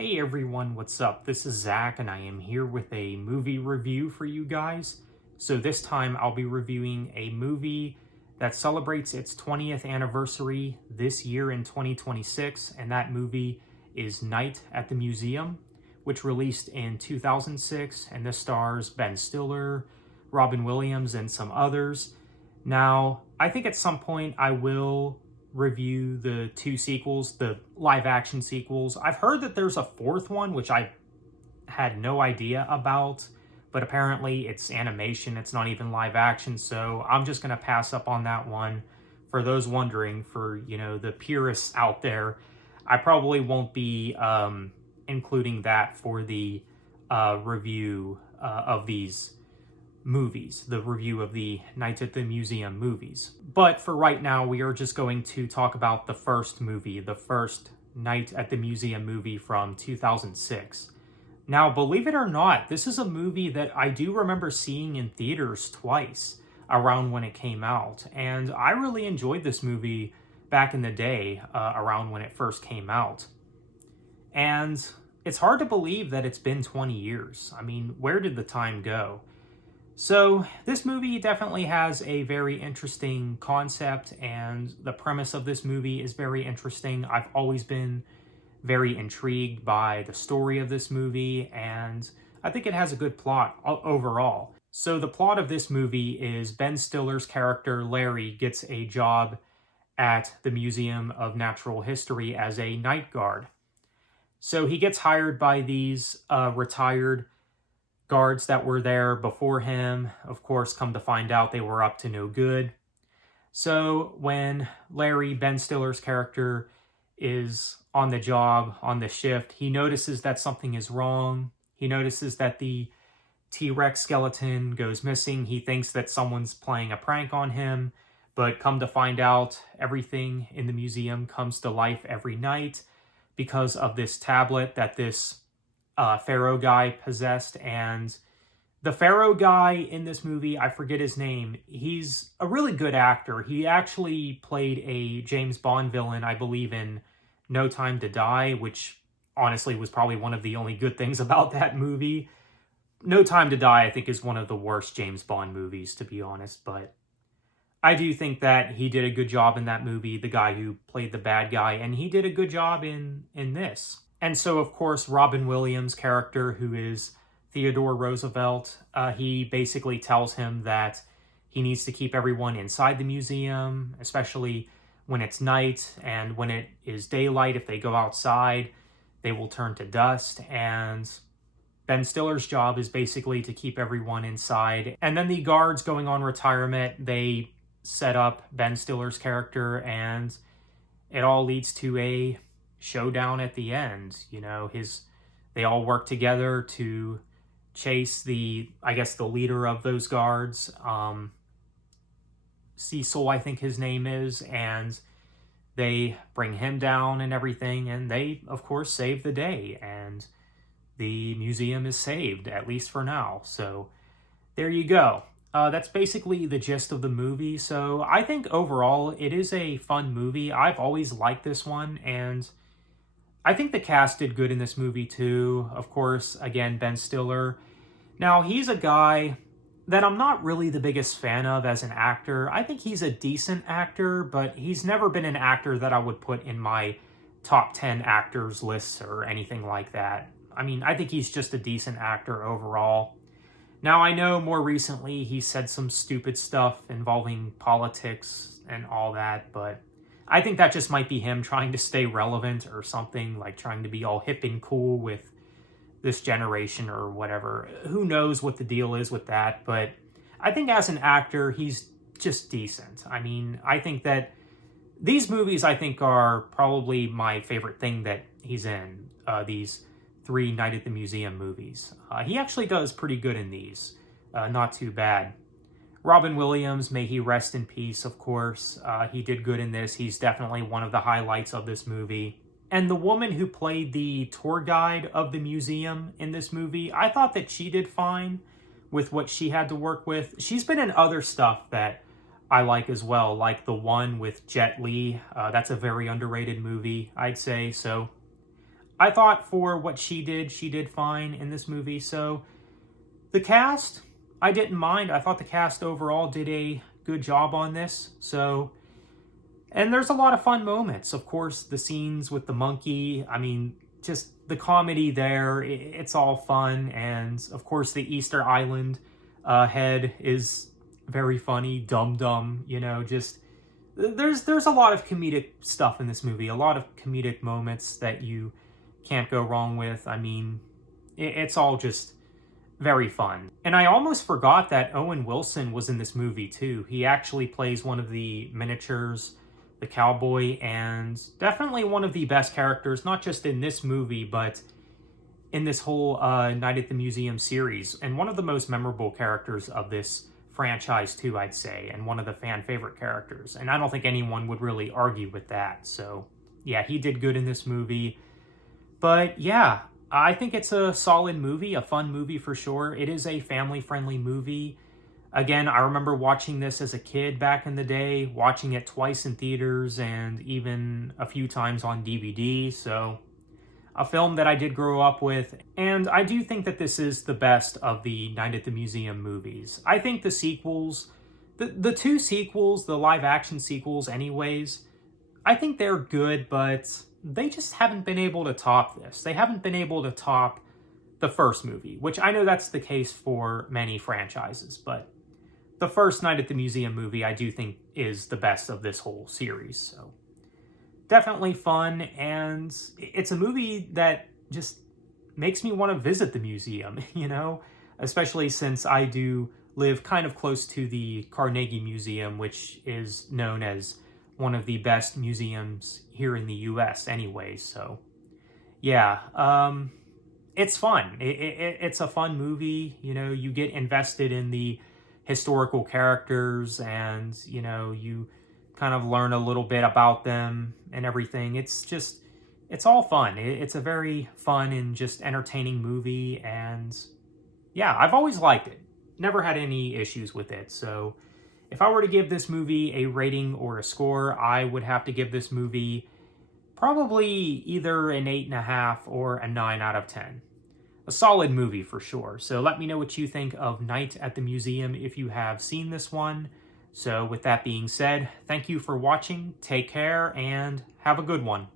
Hey everyone, what's up? This is Zach and I am here with a movie review for you guys. So this time I'll be reviewing a movie that celebrates its 20th anniversary this year in 2026, and that movie is Night at the Museum, which released in 2006, and this stars Ben Stiller, Robin Williams, and some others. Now, I think at some point I will review the two sequels, the live action sequels. I've heard that there's a fourth one, which I had no idea about, but apparently it's animation, it's not even live action, so I'm just going to pass up on that one. For those wondering, for, the purists out there, I probably won't be including that for the review of these movies, the review of the Night at the Museum movies. But for right now, we are just going to talk about the first movie, the first Night at the Museum movie from 2006. Now, believe it or not, this is a movie that I do remember seeing in theaters twice around when it came out, and I really enjoyed this movie back in the day, around when it first came out. And it's hard to believe that it's been 20 years. I mean, where did the time go? So this movie definitely has a very interesting concept, and the premise of this movie is very interesting. I've always been very intrigued by the story of this movie, and I think it has a good plot overall. So the plot of this movie is Ben Stiller's character, Larry, gets a job at the Museum of Natural History as a night guard. So he gets hired by these retired guards that were there before him. Of course, come to find out they were up to no good. So when Larry, Ben Stiller's character, is on the job, on the shift, he notices that something is wrong. He notices that the T-Rex skeleton goes missing. He thinks that someone's playing a prank on him, but come to find out, everything in the museum comes to life every night because of this tablet that this Pharaoh guy possessed. And the Pharaoh guy in this movie, I forget his name, he's a really good actor. He actually played a James Bond villain, I believe, in No Time to Die, which honestly was probably one of the only good things about that movie. No Time to Die, I think, is one of the worst James Bond movies, to be honest, but I do think that he did a good job in that movie, the guy who played the bad guy, and he did a good job in this. And so, of course, Robin Williams' character, who is Theodore Roosevelt, he basically tells him that he needs to keep everyone inside the museum, especially when it's night, and when it is daylight, if they go outside, they will turn to dust. And Ben Stiller's job is basically to keep everyone inside. And then the guards going on retirement, they set up Ben Stiller's character, and it all leads to a showdown at the end. They all work together to chase the leader of those guards, Cecil, I think his name is, and they bring him down and everything, and they, of course, save the day, and the museum is saved, at least for now. So there you go. That's basically the gist of the movie. So I think overall it is a fun movie. I've always liked this one, and I think the cast did good in this movie too. Of course, again, Ben Stiller. Now, he's a guy that I'm not really the biggest fan of as an actor. I think he's a decent actor, but he's never been an actor that I would put in my top 10 actors lists or anything like that. I mean, I think he's just a decent actor overall. Now, I know more recently he said some stupid stuff involving politics and all that, but I think that just might be him trying to stay relevant or something, like trying to be all hip and cool with this generation or whatever. Who knows what the deal is with that, but I think as an actor, he's just decent. I mean, I think that these movies, I think, are probably my favorite thing that he's in, these 3 Night at the Museum movies. He actually does pretty good in these, not too bad. Robin Williams, may he rest in peace, of course. He did good in this. He's definitely one of the highlights of this movie. And the woman who played the tour guide of the museum in this movie, I thought that she did fine with what she had to work with. She's been in other stuff that I like as well, like the one with Jet Li. That's a very underrated movie, I'd say. So I thought for what she did fine in this movie. So the cast, I didn't mind. I thought the cast overall did a good job on this. So, and there's a lot of fun moments. Of course, the scenes with the monkey, I mean, just the comedy there, it's all fun. And of course, the Easter Island head is very funny. Dum Dum, you know, just there's a lot of comedic stuff in this movie, a lot of comedic moments that you can't go wrong with. I mean, it's all just very fun. And I almost forgot that Owen Wilson was in this movie too. He actually plays one of the miniatures, the cowboy, and definitely one of the best characters, not just in this movie, but in this whole Night at the Museum series, and one of the most memorable characters of this franchise too, I'd say, and one of the fan favorite characters. And I don't think anyone would really argue with that. So yeah, he did good in this movie. But yeah, I think it's a solid movie, a fun movie for sure. It is a family-friendly movie. Again, I remember watching this as a kid back in the day, watching it twice in theaters and even a few times on DVD. So a film that I did grow up with. And I do think that this is the best of the Night at the Museum movies. I think the sequels, the two sequels, the live-action sequels anyways, I think they're good, but they just haven't been able to top this. They haven't been able to top the first movie, which I know that's the case for many franchises, but the first Night at the Museum movie I do think is the best of this whole series. So definitely fun, and it's a movie that just makes me want to visit the museum, you know, especially since I do live kind of close to the Carnegie Museum, which is known as one of the best museums here in the US anyway. So yeah, it's fun. It's a fun movie. You know, you get invested in the historical characters, and you know, you kind of learn a little bit about them and everything. It's all fun. It's a very fun and just entertaining movie, and yeah, I've always liked it. Never had any issues with it. So if I were to give this movie a rating or a score, I would have to give this movie probably either an 8.5 or a 9 out of 10. A solid movie for sure. So let me know what you think of Night at the Museum if you have seen this one. So with that being said, thank you for watching, take care, and have a good one.